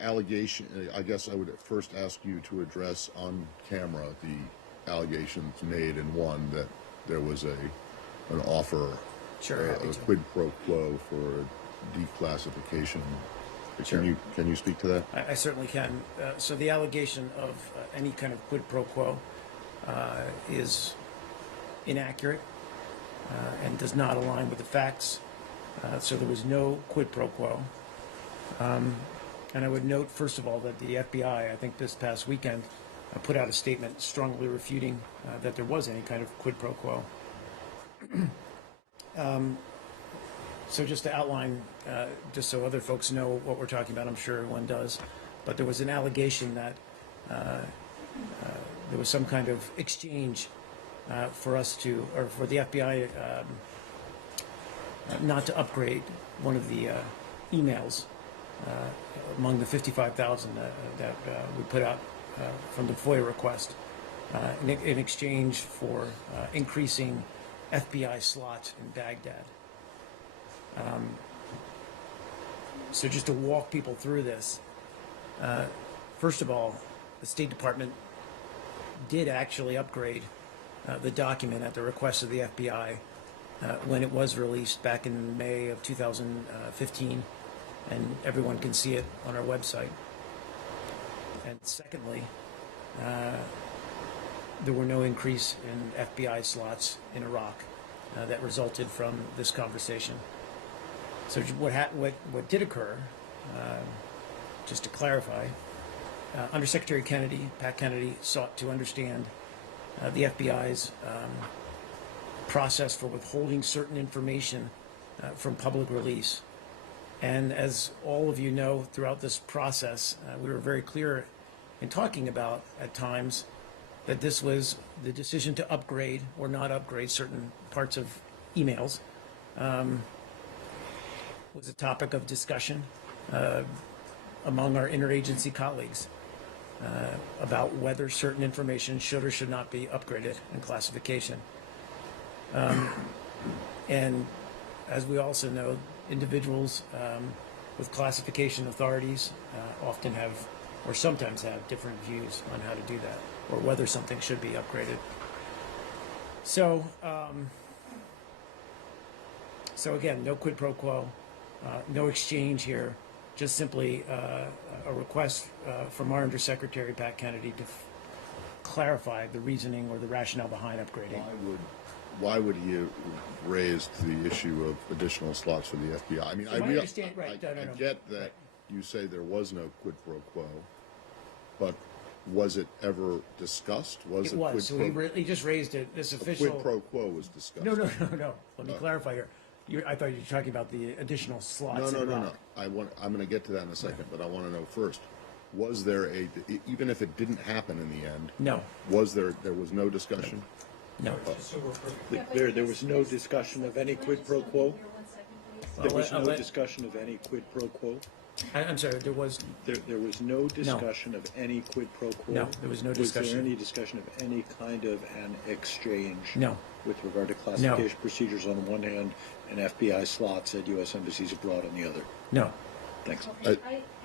allegation, I guess I would first ask you to address on camera the allegations made in one that there was an offer, Sure, a quid pro quo for declassification. Sure. Can you speak to that? I certainly can. So the allegation of any kind of quid pro quo is inaccurate and does not align with the facts. So there was no quid pro quo. And I would note, first of all, that the FBI, I think this past weekend, put out a statement strongly refuting that there was any kind of quid pro quo. So just to outline, just so other folks know what we're talking about, I'm sure everyone does, but there was an allegation that there was some kind of exchange for us to, or for the FBI not to upgrade one of the emails among the 55,000 that we put out from the FOIA request in exchange for increasing FBI slots in Baghdad. So just to walk people through this, first of all, the State Department did actually upgrade the document at the request of the FBI when it was released back in May of 2015, and everyone can see it on our website. And secondly, there were no increase in FBI slots in Iraq that resulted from this conversation. So what did occur, just to clarify, Undersecretary Kennedy, Pat Kennedy, sought to understand the FBI's process for withholding certain information from public release. And as all of you know, throughout this process, we were very clear in talking about, at times, that this was the decision to upgrade or not upgrade certain parts of emails was a topic of discussion among our interagency colleagues about whether certain information should or should not be upgraded in classification. And as we also know, individuals with classification authorities often have, or sometimes have, different views on how to do that, or whether something should be upgraded. So, so again, no quid pro quo, no exchange here, just simply a request from our Undersecretary Pat Kennedy to clarify the reasoning or the rationale behind upgrading. Why would he have raised the issue of additional slots for the FBI? I mean, I understand, right? I get that you say there was no quid pro quo, but was it ever discussed? It was. So he just raised it. This official quid pro quo was discussed. No. Let me clarify here. I thought you were talking about the additional slots. No. I'm going to get to that in a second, but I want to know first. Was there even if it didn't happen in the end? No. There was no discussion? No. There was no discussion of any quid pro quo? There was no discussion of any quid pro quo? I'm sorry, there was... There was no discussion of any quid pro quo? No, there was no discussion. Was there any discussion of any kind of an exchange? No. With regard to classification procedures on the one hand and FBI slots at U.S. embassies abroad on the other? No. Thanks.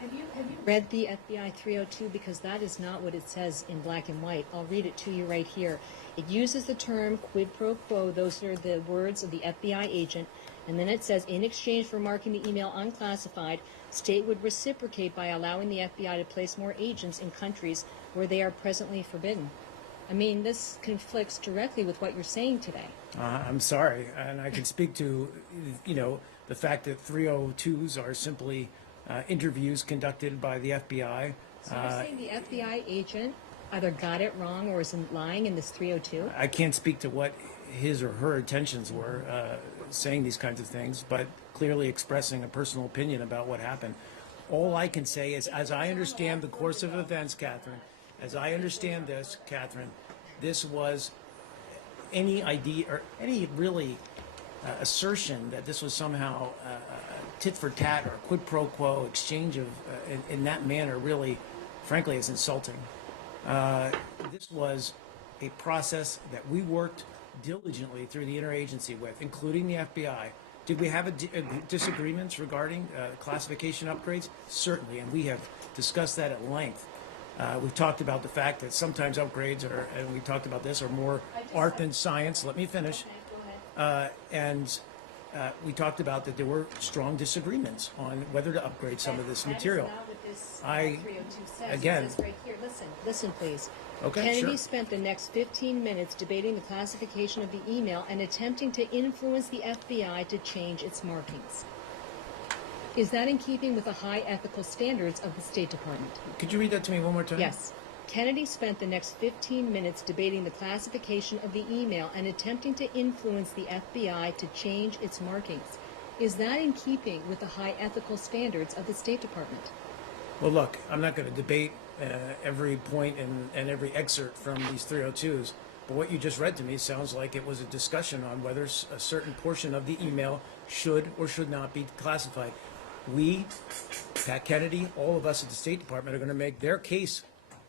Have you read the FBI 302? Because that is not what it says in black and white. I'll read it to you right here. It uses the term quid pro quo. Those are the words of the FBI agent. And then it says, in exchange for marking the email unclassified, state would reciprocate by allowing the FBI to place more agents in countries where they are presently forbidden. I mean, this conflicts directly with what you're saying today. I'm sorry, and I can speak to, the fact that 302s are simply interviews conducted by the FBI. So you're saying the FBI agent either got it wrong or is lying in this 302? I can't speak to what his or her intentions were saying these kinds of things, but clearly expressing a personal opinion about what happened. All I can say is, as I understand the course of events, Catherine, this was any idea or any really assertion that this was somehow tit for tat or quid pro quo exchange of in that manner really, frankly, is insulting. This was a process that we worked diligently through the interagency with, including the FBI, Did we have disagreements regarding classification upgrades? Certainly, and we have discussed that at length. We've talked about the fact that sometimes upgrades are, and we talked about this, are more art than science. Let me finish. Okay, go ahead. And we talked about that there were strong disagreements on whether to upgrade some of this material. That is not what this I- 302 says. again- It says right here, listen, please. Okay, Kennedy sure. spent the next 15 minutes debating the classification of the email and attempting to influence the FBI to change its markings. Is that in keeping with the high ethical standards of the State Department? Could you read that to me one more time? Yes. Kennedy spent the next 15 minutes debating the classification of the email and attempting to influence the FBI to change its markings. Is that in keeping with the high ethical standards of the State Department? Well, look, I'm not going to debate every point and every excerpt from these 302s, but what you just read to me sounds like it was a discussion on whether a certain portion of the email should or should not be classified. We, Pat Kennedy, all of us at the State Department are going to make their case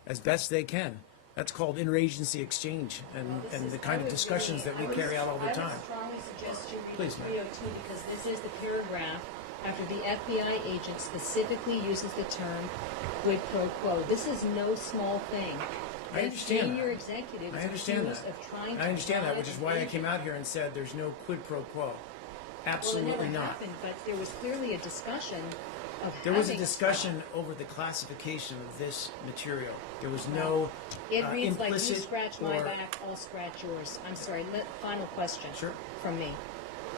as best they can. That's called interagency exchange and the kind of discussions that we carry out all the time. I would strongly suggest you read Please, ma'am. 302 because this is the paragraph after the FBI agent specifically uses the term quid pro quo. This is no small thing. I understand that. Senior executive I is understand accused that. of trying to I understand that, bribe which is why I agents. came out here and said there's no quid pro quo. Well, it Absolutely never not. happened, but there was clearly a discussion of There was a having- discussion over the classification of this material. There was no It reads like you implicit scratch my or- back, I'll scratch yours. I'm sorry. Final question Sure. from me.